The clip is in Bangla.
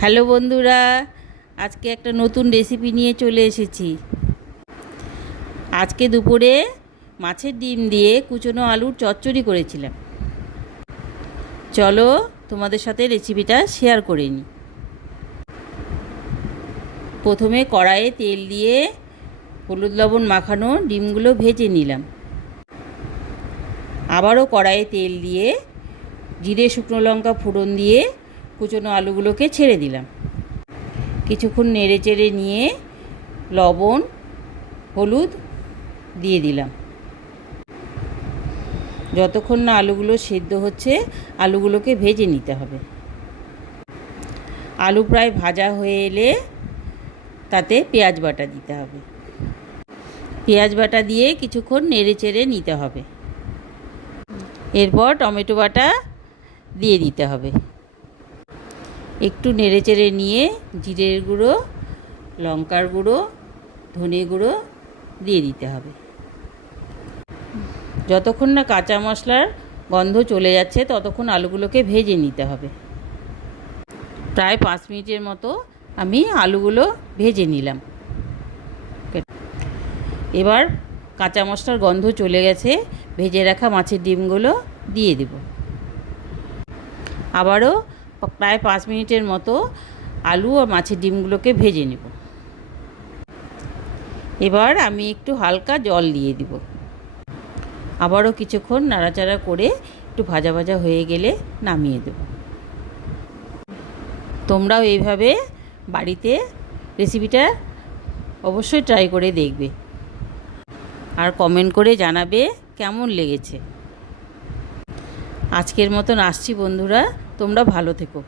হ্যালো বন্ধুরা, আজকে একটা নতুন রেসিপি নিয়ে চলে এসেছি। আজকে দুপুরে মাছের ডিম দিয়ে কুচনো আলুর চচ্চড়ি করেছিলাম। চলো তোমাদের সাথে রেসিপিটা শেয়ার করে নিই। প্রথমে কড়াইয়ে তেল দিয়ে হলুদ লবণ মাখানো ডিমগুলো ভেজে নিলাম। আবারও কড়াইয়ে তেল দিয়ে জিরে শুকনো লঙ্কা ফোড়ন দিয়ে কুচনো আলুগুলোকে ছেড়ে দিলাম। কিছুক্ষণ নেড়ে চেড়ে নিয়ে লবণ হলুদ দিয়ে দিলাম। যতক্ষণ না আলুগুলো সেদ্ধ হচ্ছে আলুগুলোকে ভেজে নিতে হবে। আলু প্রায় ভাজা হয়ে এলে তাতে পেঁয়াজ বাটা দিতে হবে। পেঁয়াজ বাটা দিয়ে কিছুক্ষণ নেড়ে চেড়ে নিতে হবে। এরপর টমেটো বাটা দিয়ে দিতে হবে। একটু নেড়ে চেড়ে নিয়ে জিরের গুঁড়ো, লঙ্কার গুঁড়ো, ধনে গুঁড়ো দিয়ে দিতে হবে। যতক্ষণ না কাঁচা মশলার গন্ধ চলে যাচ্ছে ততক্ষণ আলুগুলোকে ভেজে নিতে হবে। প্রায় 5 মিনিটের মতো আমি আলুগুলো ভেজে নিলাম। এবার কাঁচা মশলার গন্ধ চলে গেছে, ভেজে রাখা মাছের ডিমগুলো দিয়ে দেব। আবারও প্রায় 5 মিনিটের মতো আলু আর মাছের ডিমগুলোকে ভেজে নেব। এবার আমি একটু হালকা জল দিয়ে দিব। আবারও কিছুক্ষণ নাড়াচাড়া করে একটু ভাজা ভাজা হয়ে গেলে নামিয়ে দেব। তোমরাও এইভাবে বাড়িতে রেসিপিটা অবশ্যই ট্রাই করে দেখবে আর কমেন্ট করে জানাবে কেমন লেগেছে। আজকের মতন আসছি বন্ধুরা, তোমরা ভালো থেকো।